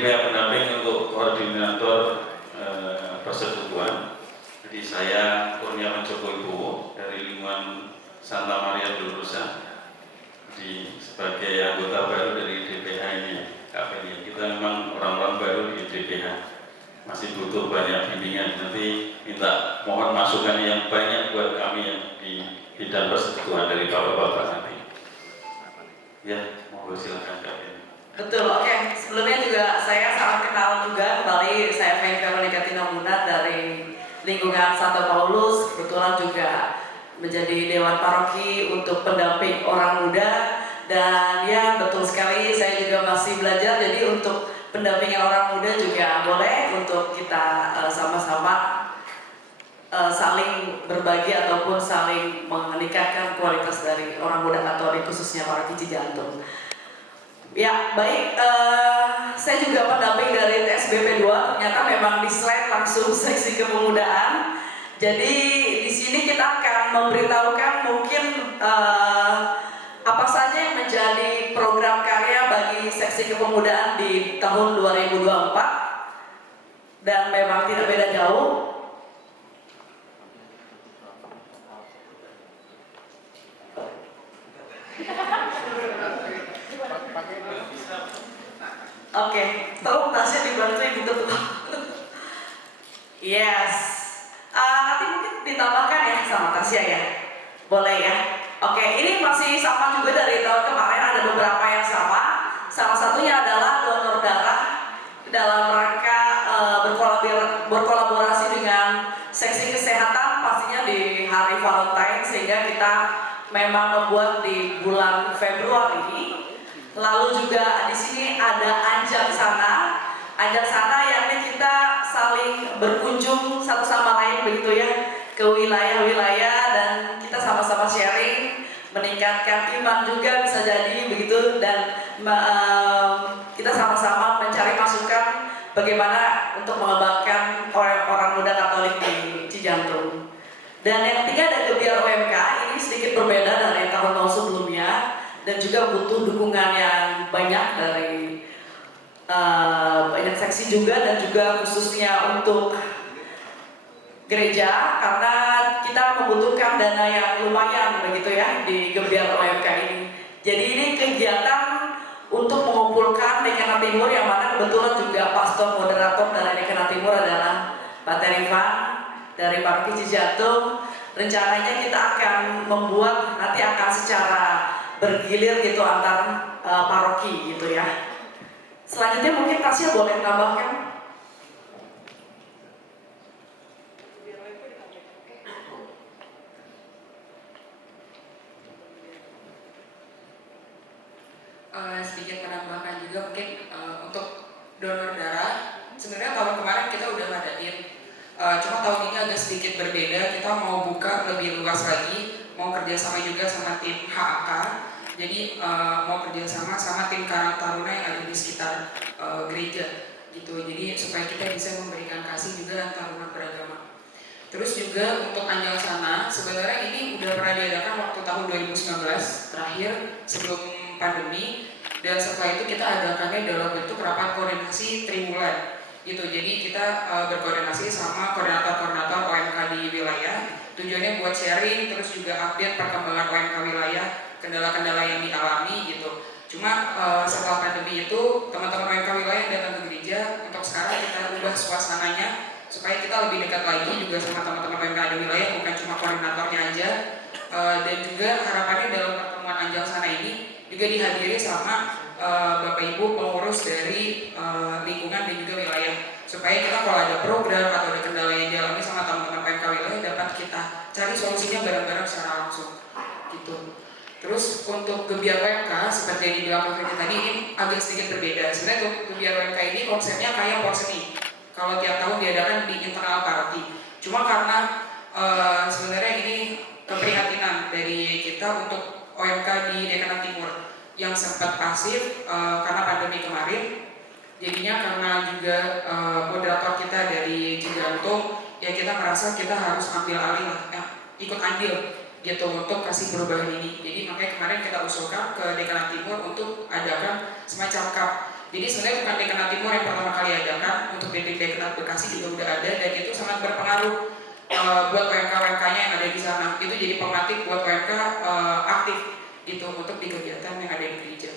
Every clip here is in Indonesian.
DPH pendamping untuk koordinator persekutuan. Jadi saya Kurniawan Joko Wibowo dari lingkungan Santa Maria Dolorosa. Jadi sebagai anggota baru dari DPH ini, KPI, kita memang orang-orang baru di DPH, masih butuh banyak bimbingan. Nanti minta mohon masukan yang banyak buat kami yang di bidang persekutuan dari bapak-bapak nanti. Ya, mohon silakan KPI. Betul, oke. Sebelumnya juga saya salam kenal juga kembali, saya Feni Veronica Tinamuna dari lingkungan Santo Paulus, kebetulan juga menjadi Dewan Paroki untuk pendamping orang muda. Dan ya betul sekali, saya juga masih belajar, jadi untuk pendampingan orang muda juga boleh untuk kita sama-sama saling berbagi ataupun saling meningkatkan kualitas dari orang muda Katolik, khususnya Paroki Cijantung. Ya, baik, saya juga pendamping dari TSBP 2, ternyata memang di slide langsung seksi kepemudaan. Jadi di sini kita akan memberitahukan mungkin apa saja yang menjadi program karya bagi seksi kepemudaan di tahun 2024. Dan memang tidak beda jauh. Oke, tolong tasnya dibantu Ibu Ketua. Yes. Nanti mungkin ditambahkan ya sama Tasya ya. Boleh ya. Oke, ini masih sama juga dari tahun kemarin, ada beberapa yang sama. Salah satunya adalah donor darah dalam rangka berkolaborasi dengan seksi kesehatan, pastinya di hari Valentine, sehingga kita memang membuat di bulan Februari. Lalu juga di sini ada Anjang Sana yakni kita saling berkunjung satu sama lain begitu ya ke wilayah-wilayah dan kita sama-sama sharing, meningkatkan iman juga bisa jadi begitu, dan kita sama-sama mencari masukan bagaimana untuk mengembangkan orang muda Katolik di Cijantung. Dan yang ketiga ada Gebiar OMK, ini sedikit berbeda dari tahun-tahun sebelumnya dan juga butuh dukungan yang banyak dari banyak seksi juga, dan juga khususnya untuk gereja karena kita membutuhkan dana yang lumayan begitu ya di Gebiar OMK ini. Jadi ini kegiatan untuk mengumpulkan Dekanat Timur, yang mana kebetulan juga pastor moderator dari Dekanat Timur adalah Pak Terivan dari Paroki Cijantung. Rencananya kita akan membuat, nanti akan secara bergilir gitu antar paroki gitu ya. Selanjutnya mungkin Tasya boleh tambahkan. Sedikit menambahkan juga mungkin untuk donor darah. Sebenarnya tahun kemarin kita udah ngadain, cuma tahun ini agak sedikit berbeda. Kita mau buka lebih luas lagi, mau kerjasama juga sama tim HAK. Jadi mau kerjasama sama tim Karang Taruna yang ada di sekitar gereja gitu. Jadi supaya kita bisa memberikan kasih juga antar umat beragama. Terus juga untuk Anjang Sana, sebenarnya ini udah pernah diadakan waktu tahun 2019 terakhir sebelum pandemi, dan setelah itu kita adakannya dalam bentuk rapat koordinasi triwulan gitu. Jadi kita berkoordinasi sama koordinator-koordinator OMK di wilayah, tujuannya buat sharing, terus juga update perkembangan OMK wilayah, kendala-kendala yang dialami gitu. Cuma setelah pandemi itu teman-teman OMK wilayah yang datang ke gereja, untuk sekarang kita ubah suasananya supaya kita lebih dekat lagi juga sama teman-teman OMK di wilayah, bukan cuma koordinatornya aja. Dan juga harapannya dalam pertemuan Anjang Sana ini juga dihadiri sama Bapak Ibu pengurus dari lingkungan dan juga wilayah, supaya kita kalau ada program atau ada kendala yang dialami sama teman-teman OMK wilayah dapat kita cari solusinya bareng-bareng secara langsung gitu. Terus untuk Gebiar OMK seperti yang dibilang Pak Feni tadi, ini agak sedikit berbeda. Sebenarnya untuk Gebiar OMK ini konsepnya kayak porseni. Kalau tiap tahun diadakan di internal paroki. Cuma karena sebenarnya ini keprihatinan dari kita untuk OMK di Dekanat Timur yang sempat pasif karena pandemi kemarin. Jadinya karena juga moderator kita dari Cijantung, ya kita merasa kita harus ambil alih lah, ikut andil gitu untuk kasih perubahan ini. Jadi makanya kemarin kita usulkan ke Dekanat Timur untuk adakan semacam cup Jadi sebenarnya bukan Dekanat Timur yang pertama kali adakan, untuk Dekanat Bekasi juga udah ada, dan itu sangat berpengaruh buat UMK-UMK-nya yang ada di sana. Itu jadi pematik buat UMK aktif gitu untuk di kegiatan yang ada di gereja.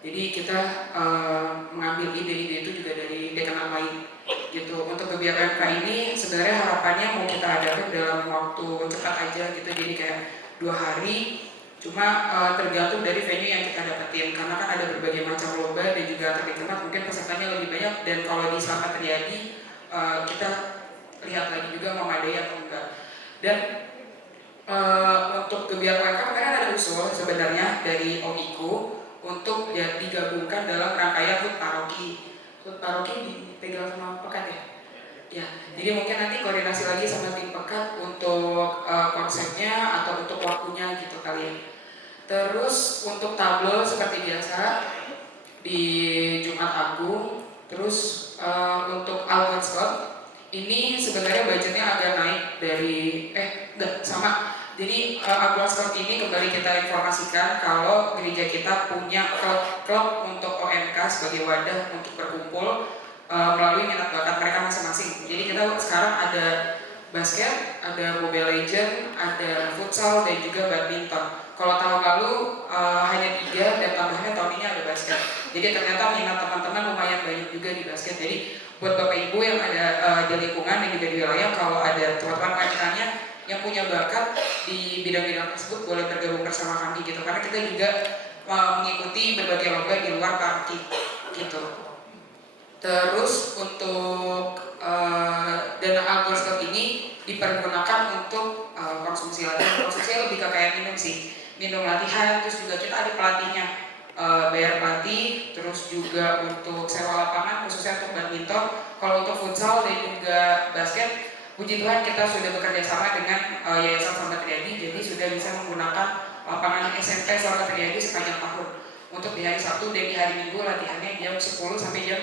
Jadi kita mengambil ide-ide itu juga dari dekanat lain gitu. Untuk kegiatan UMK ini sebenarnya harapannya mau kita adakan dalam waktu cepat aja gitu, jadi kayak 2 hari. Cuma tergantung dari venue yang kita dapetin, karena kan ada berbagai macam lomba dan juga terdekat mungkin pesertanya lebih banyak, dan kalau di Selamat Riyadi kita lihat lagi juga memadai atau enggak. Dan untuk kegiatan UMK kemarin ada usul sebenarnya dari OIKU untuk digabungkan dalam rangkaian HUT Paroki. HUT Paroki dipegang sama Pekat ya? Ya, jadi mungkin nanti koordinasi lagi sama tim Pekat untuk konsepnya atau untuk waktunya gitu kali ya. Terus untuk tablo seperti biasa di Jumat Agung. Terus untuk Alwan Scott ini sebenarnya budgetnya agak naik dari enggak sama. Jadi Alwan Scott ini kembali kita informasikan kalau gereja kita punya klub untuk OMK sebagai wadah untuk berkumpul melalui minat bakat mereka masing-masing. Jadi kita sekarang ada basket, ada Mobile Legends, ada futsal dan juga badminton. Kalau tahun lalu hanya 3 dan tambahnya tahun ini ada basket. Jadi ternyata minat teman-teman lumayan banyak juga di basket. Jadi buat bapak ibu yang ada di lingkungan dan juga di wilayah, kalau ada teman-teman UMK-nya yang punya bakat di bidang-bidang tersebut boleh bergabung bersama kami gitu. Karena kita juga mengikuti berbagai lomba di luar paroki gitu. Terus untuk dana Algor Club ini dipergunakan untuk konsumsi latihan. Konsumsinya lebih ke kayak minum sih, minum latihan. Terus juga kita ada pelatihnya, bayar pelatih. Terus juga untuk sewa lapangan khususnya untuk badminton. Kalau untuk futsal dan juga basket, puji Tuhan kita sudah bekerja sama dengan Yayasan Selamat Riyadi. Jadi sudah bisa menggunakan lapangan SMP Selamat Riyadi sepanjang tahun. Untuk di hari Sabtu dan di hari Minggu latihannya jam 10 sampai jam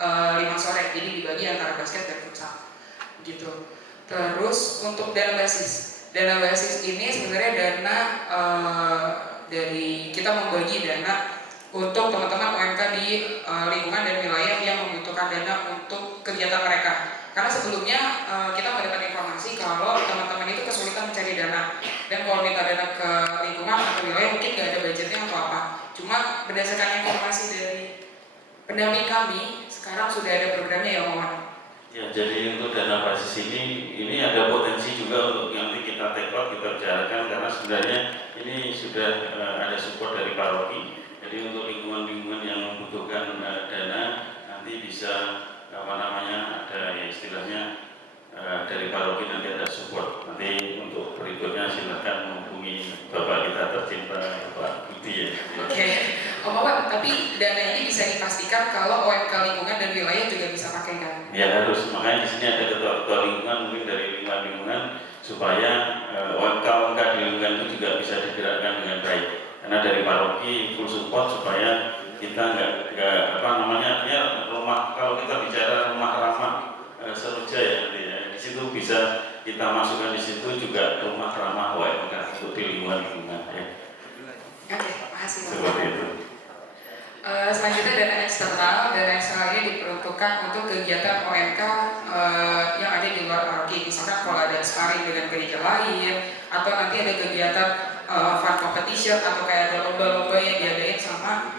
5 sore, jadi dibagi antara basket dan futsal gitu. Terus untuk dana basis ini sebenarnya dana dari kita membagi dana untuk teman-teman UMK di lingkungan dan wilayah yang membutuhkan dana untuk kegiatan mereka. Karena sebelumnya kita mendapat informasi kalau teman-teman itu kesulitan mencari dana, dan kalau minta dana ke lingkungan atau wilayah mungkin nggak ada budgetnya atau apa. Cuma berdasarkan informasi dari pendamping kami, sekarang sudah ada programnya ya, Muhammad. Ya, jadi untuk dana basis ini ada potensi juga untuk nanti kita take out, kita bicarakan, karena sebenarnya ini sudah ada support dari paroki. Jadi untuk lingkungan-lingkungan yang membutuhkan dana nanti bisa ada ya istilahnya dari paroki nanti ada support. Nanti untuk berikutnya silakan menghubungi Bapak kita tercinta Pak Budi ya. Oke. Bapak, tapi dana ini bisa dipastikan kalau OMK lingkungan dan wilayah juga bisa pakai kan? Ya harus, makanya di sini ada ketua-ketua lingkungan mungkin dari lingkungan supaya OMK di lingkungan itu juga bisa digerakkan dengan baik. Karena dari paroki full support supaya kita nggak ya rumah, kalau kita bicara rumah ramah Seroja ya, di situ bisa kita masukkan di situ juga rumah ramah OMK untuk di lingkungan ya. Oke, makasih. Seperti itu. Selanjutnya dana eksternal ini diperuntukkan untuk kegiatan OMK yang ada di luar paroki. Misalkan kalau ada sparring dengan gereja lain, atau nanti ada kegiatan fun competition, atau kayak ada lomba-lomba yang diadain sama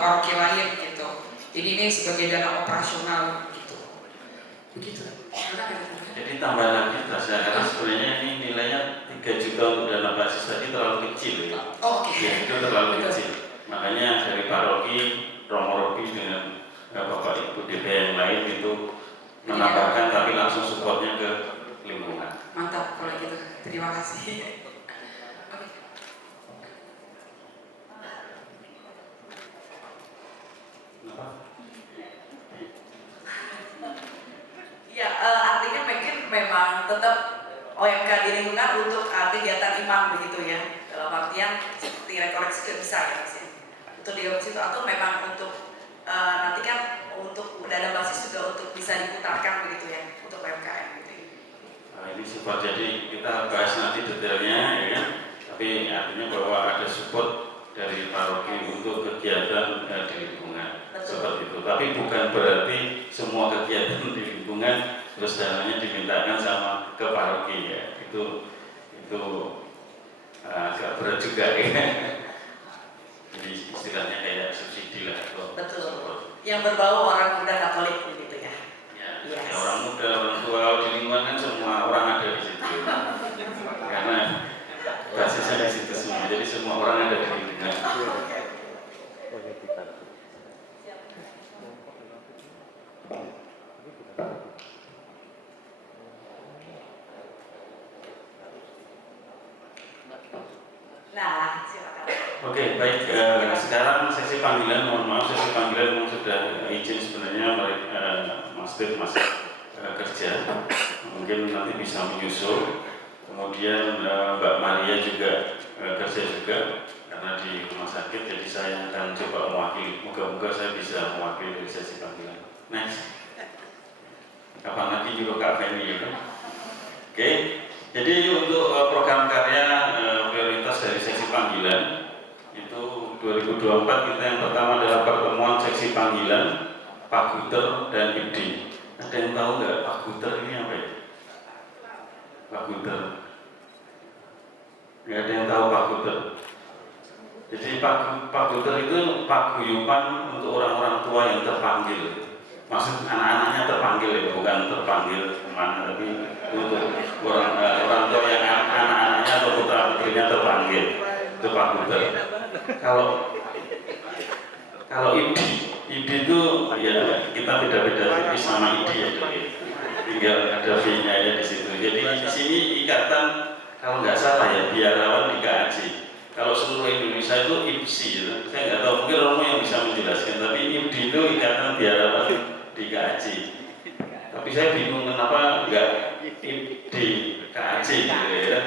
paroki lain gitu. Jadi ini sebagai dana operasional gitu. Begitu. Jadi tambah lagi karena sebenarnya ini nilainya 3 juta untuk dana basis tadi terlalu kecil ya. Oh, oke. Ya, itu terlalu kecil. Makanya dari paroki Romo Robi dengan Bapak Ibu DP yang lain itu menambahkan tapi langsung supportnya ke lingkungan. Mantap kalau gitu. Terima kasih. Ya, artinya mungkin memang tetap OMK di lingkungan untuk kegiatan iman begitu ya, dalam artian seperti rekoleksi juga bisa ya Mas ya, untuk di situ, atau memang untuk nanti kan untuk dana basis juga untuk bisa diputarkan begitu ya untuk UMKM gitu ya. Nah, ini support, jadi kita bahas nanti detailnya ya kan, tapi artinya bahwa ada support dari paroki untuk kegiatan di lingkungan. Betul. Seperti itu. tapi bukan berarti semua kegiatan di lingkungan terus dananya dimintakan sama ke paroki ya. Itu agak berat juga ya. Jadi istilahnya kayak subsidi lah. Betul. Yang berbau orang muda Katolik gitu ya. Ya, Yes. ya orang muda, orang tua, kalau di lingkungan kan semua orang ada di situ. Karena basisnya di situ semua. Jadi semua orang ada di lingkungan. Nah, silakan. Oke, baik. Sekarang sesi panggilan, mohon maaf, sesi panggilan memang sudah izin sebenarnya Mas Tir masih kerja. Mungkin nanti bisa menyusul. Kemudian Mbak Maria juga kerja juga karena di rumah sakit. Jadi saya akan coba mewakili. Moga-moga saya bisa mewakili dari sesi panggilan. Next. Kapan lagi juga Kak Feni ya kan? Oke. Jadi untuk program karya prioritas dari seksi panggilan itu 2024 kita yang pertama adalah pertemuan seksi panggilan Pak Guter dan Ibdi. Ada yang tahu nggak Pak Guter ini apa ya? Pak Guter. Nggak ada yang tahu Pak Guter. Jadi Pak Guter itu paguyuban untuk orang-orang tua yang terpanggil. Maksud anak-anaknya terpanggil ya, bukan terpanggil kemana, tapi untuk orang tua yang anak-anaknya atau putra putrinya terpanggil. Itu Pak Guter. Kalau Ibdi itu ya kita beda-beda tipis sama Ibdi ya, tinggal ada V-nya ya di situ. Jadi di sini ikatan kalau nggak salah ya biarawan di KAJ. Kalau seluruh Indonesia itu IPSI, gitu. Saya nggak tahu mungkin Romo yang bisa menjelaskan. Tapi Ibdi itu ikatan biarawan di KAJ. Tapi saya bingung kenapa nggak di KAJ gitu ya.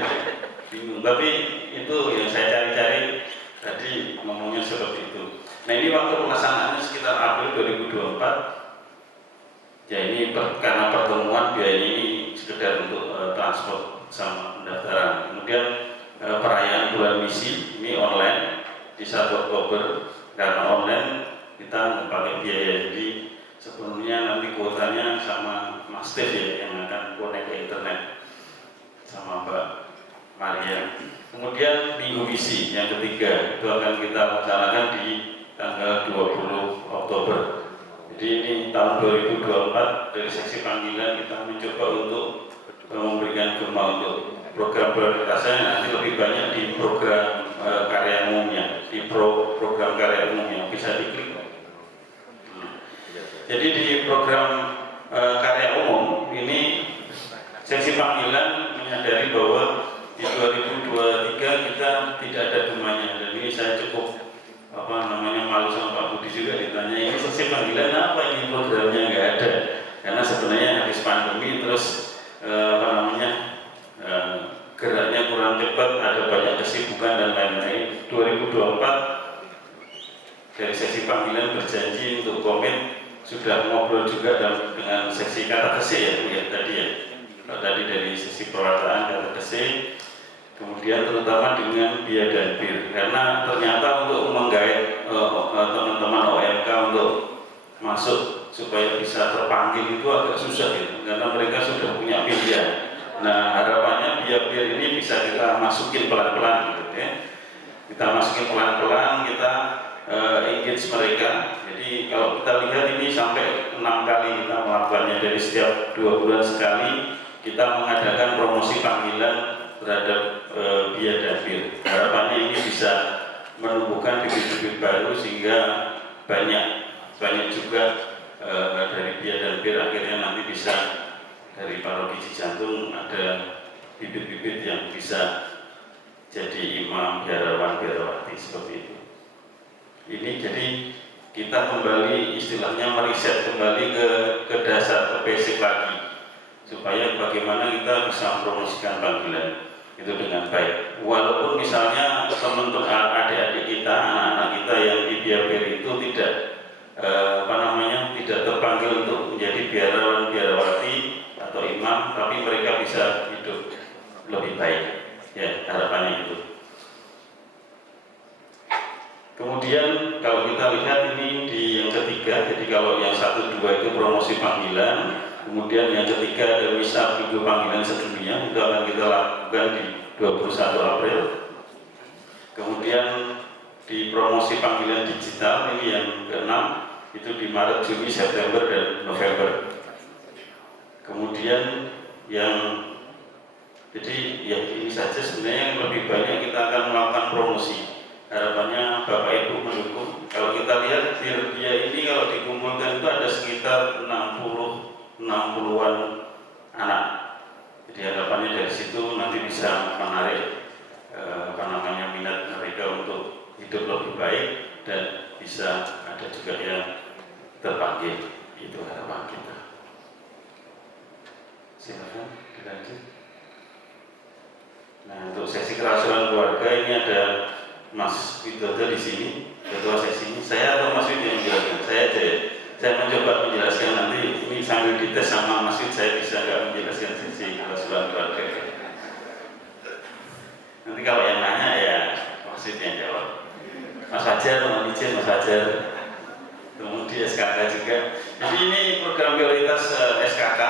Bingung. Tapi itu yang saya cari-cari tadi ngomongnya seperti itu. Nah ini waktu pelaksanaannya sekitar April 2024. Ya ini karena pertemuan biaya ini sekedar untuk transport sama pendaftaran. Kemudian perayaan bulan misi ini online di 1 Oktober karena online kita nggak pakai biaya. Jadi sebelumnya nanti kuotanya sama Mas Steve ya yang akan connect ke internet sama Mbak Maria. Kemudian minggu misi yang ketiga itu akan kita laksanakan di tanggal 20 Oktober. Jadi ini tahun 2024 dari seksi panggilan kita mencoba untuk memberikan gema untuk program prioritasnya nanti lebih banyak di program karya umumnya, di program karya umumnya bisa diklik. Jadi di program karya umum ini seksi panggilan menyadari bahwa di 2023 kita tidak ada gemanya dan ini saya cukup malu sama Pak Budi juga ditanya ini seksi panggilan apa ini programnya nggak ada karena sebenarnya habis pandemi terus geraknya kurang cepat, ada banyak kesibukan dan lain-lain. 2024 dari seksi panggilan berjanji untuk komit sudah ngobrol juga dengan seksi katekesi ya Bu ya tadi ya. Tadi dari sisi perwataan katekesi, kemudian terutama dengan Bia dan Bir karena ternyata untuk menggait teman-teman OMK untuk masuk supaya bisa terpanggil itu agak susah gitu karena mereka sudah punya pilihan. Nah harapannya Bia-Bir ini bisa kita masukin pelan-pelan gitu ya. Kita masukin pelan-pelan, kita engage mereka. Jadi kalau kita lihat ini sampai 6 kali kita melakukannya dari setiap 2 bulan sekali kita mengadakan promosi panggilan terhadap Bia dan Bir. Harapannya ini bisa menumbuhkan bibit-bibit baru sehingga banyak juga dari Bia dan Bir akhirnya nanti bisa dari Paroki Cijantung ada bibit-bibit yang bisa jadi imam, biarawan, biarawati seperti itu. Ini jadi kita kembali istilahnya meriset kembali ke dasar, ke basic lagi supaya bagaimana kita bisa mempromosikan panggilan itu dengan baik. Walaupun misalnya teman-teman adik-adik kita, anak-anak kita yang di Bia-Bir itu tidak tidak terpanggil untuk menjadi biarawan, biarawati atau imam, tapi mereka bisa hidup lebih baik. Ya, harapannya itu. Kemudian kalau kita lihat ini di yang ketiga Jadi kalau yang 1, 2 itu promosi panggilan, kemudian yang ketiga ada misal minggu panggilan sedunia, itu akan kita lakukan di 21 April. Kemudian di promosi panggilan digital ini yang ke-6 itu di Maret, Juni, September, dan November. Kemudian yang jadi ya ini saja sebenarnya yang lebih banyak kita akan melakukan promosi. Harapannya Bapak Ibu mendukung. Kalau kita lihat dia ini kalau dikumpulkan itu ada sekitar 60-an anak. Jadi harapannya dari situ nanti bisa menarik minat mereka untuk hidup lebih baik dan bisa ada juga yang terpanggil. Itu harapan kita. Silakan dilanjut. Nah, untuk sesi kerasulan keluarga ini ada Mas Widodo di sini, ketua sesi ini. Saya atau Mas Wid yang menjelaskan? Saya aja ya. Saya mencoba menjelaskan nanti ini sambil dites sama Mas Wid, saya bisa nggak menjelaskan sesi kerasulan keluarga. Nanti kalau yang nanya ya Mas Wid yang jawab. Mas Fajar, Mas Ijen, Mas Fajar. Kemudian SKK juga. Jadi ini program prioritas SKK,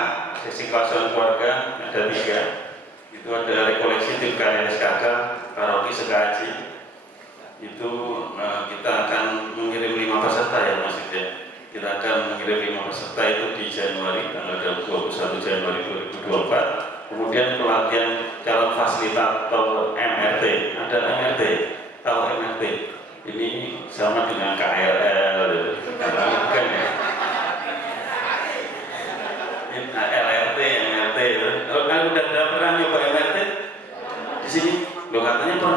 sesi kerasulan keluarga ada 3. Itu ada rekoleksi tim karya SKK, paroki Sekaji. Itu kita akan mengirim 5 peserta ya Mas ya. Kita akan mengirim 5 peserta itu di Januari, tanggal 21 Januari 2024. Kemudian pelatihan calon fasilitator MRT. Ada MRT, tahu MRT? Ini sama dengan KRL, bukan ya? LRT, MRT. Kalau udah pernah nyoba MRT di sini, lo katanya pernah